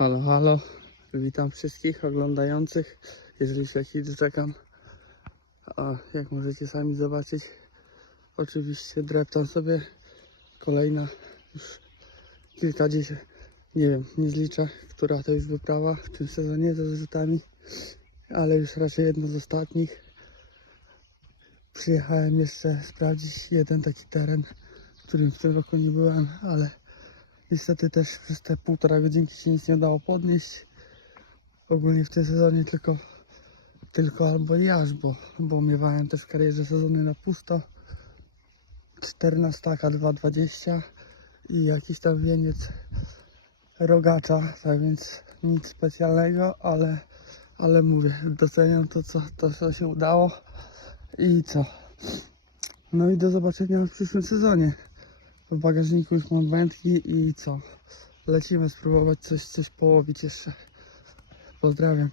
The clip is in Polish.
Halo, halo. Witam wszystkich oglądających. Jeżeli śledzicie, czekam. A jak możecie sami zobaczyć, oczywiście dreptam sobie kolejna już kilkadziesiąt, nie wiem, nie zliczę, która to już wyprawa w tym sezonie ze zrzutami, ale już raczej jedna z ostatnich. Przyjechałem jeszcze sprawdzić jeden taki teren, w którym w tym roku nie byłem, ale Niestety też przez te półtora godzinki się nic nie udało podnieść. Ogólnie w tym sezonie tylko, tylko albo i aż, bo, bo miewałem też w karierze sezony na pusto. 14 2,20 i jakiś tam wieniec rogacza, tak więc nic specjalnego, ale, ale mówię, doceniam to co, to, co się udało i co. No i do zobaczenia w przyszłym sezonie. W bagażniku już mam wędki i co? Lecimy spróbować coś, coś połowić jeszcze. Pozdrawiam.